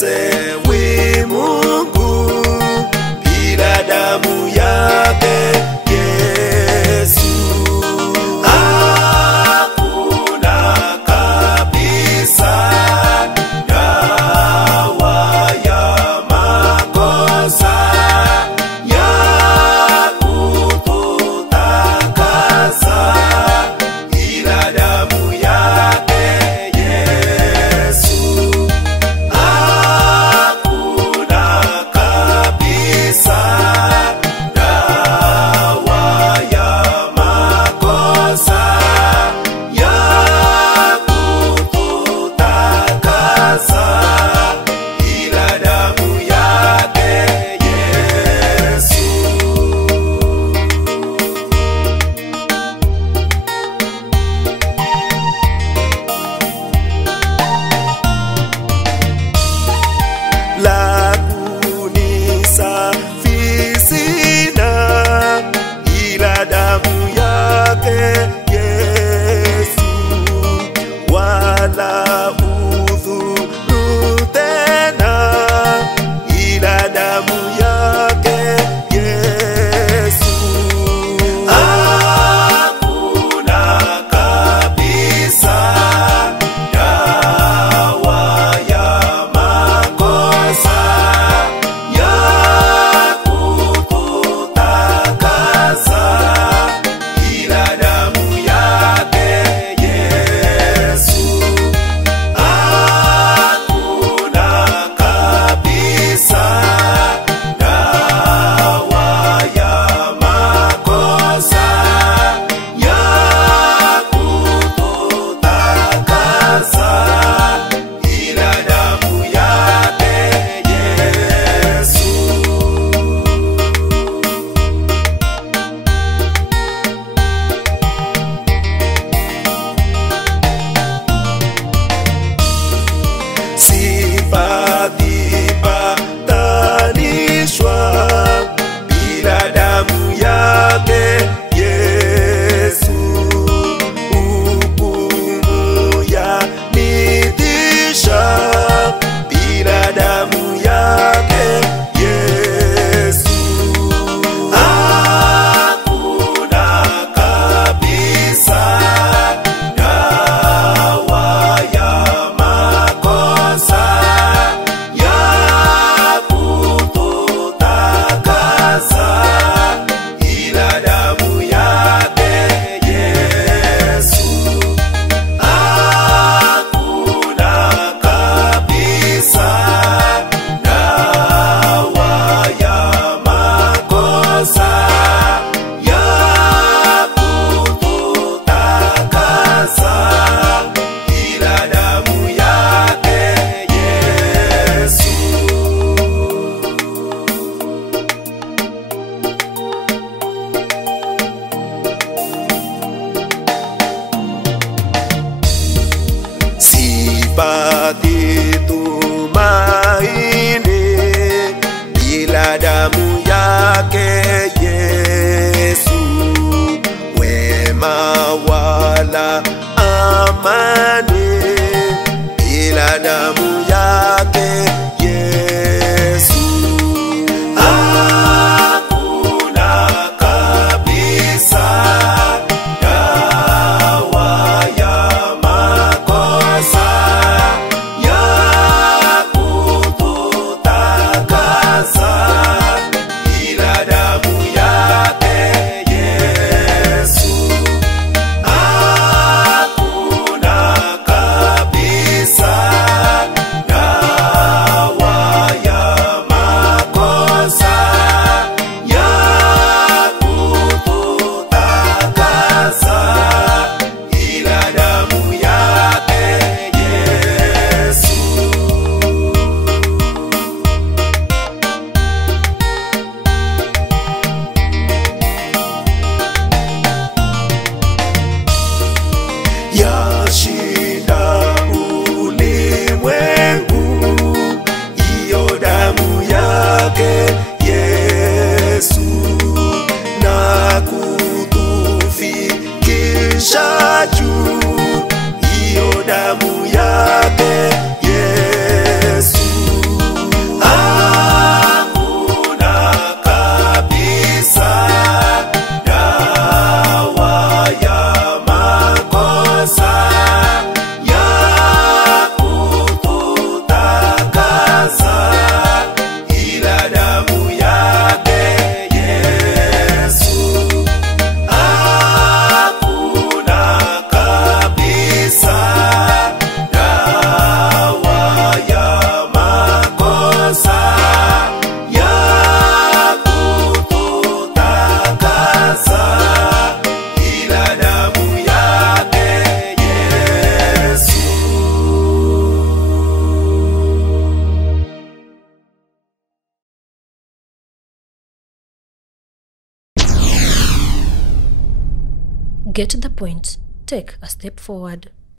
haitegemewi Mungu bila damu yake Yesu. Hakuna kabisa dawa ya makosa ya kututakasa ila damu yake Yesu. Hakuna kabisa dawa ya makosa ya kututakasa ila damu yake Yesu. La kunisafisina ila damu yake Yesu, wala udhuru tena ila damu yake Yesu. Hakuna kabisa dawa ya makosa ya kututakasa ila damu yake Yesu. Hakuna kabisa dawa ya makosa ya kututakasa ila damu yake Yesu. Sipati patanishwa bila damu yake Yesu. Hukumu yanitisha bila damu yake Yesu. Hakuna kabisa dawa ya makosa ya kututakasa ila damu yake Yesu. Hakuna kabisa dawa ya makosa ya kututakasa ila damu yake Yesu. Sipati tumaini bila damu yake Yesu. Wema wala amani bila damu yake Yesu. Hakuna kabisa dawa ya makosa ya kututakasa ila damu yake Yesu. Hakuna Get the point. Take a step forward.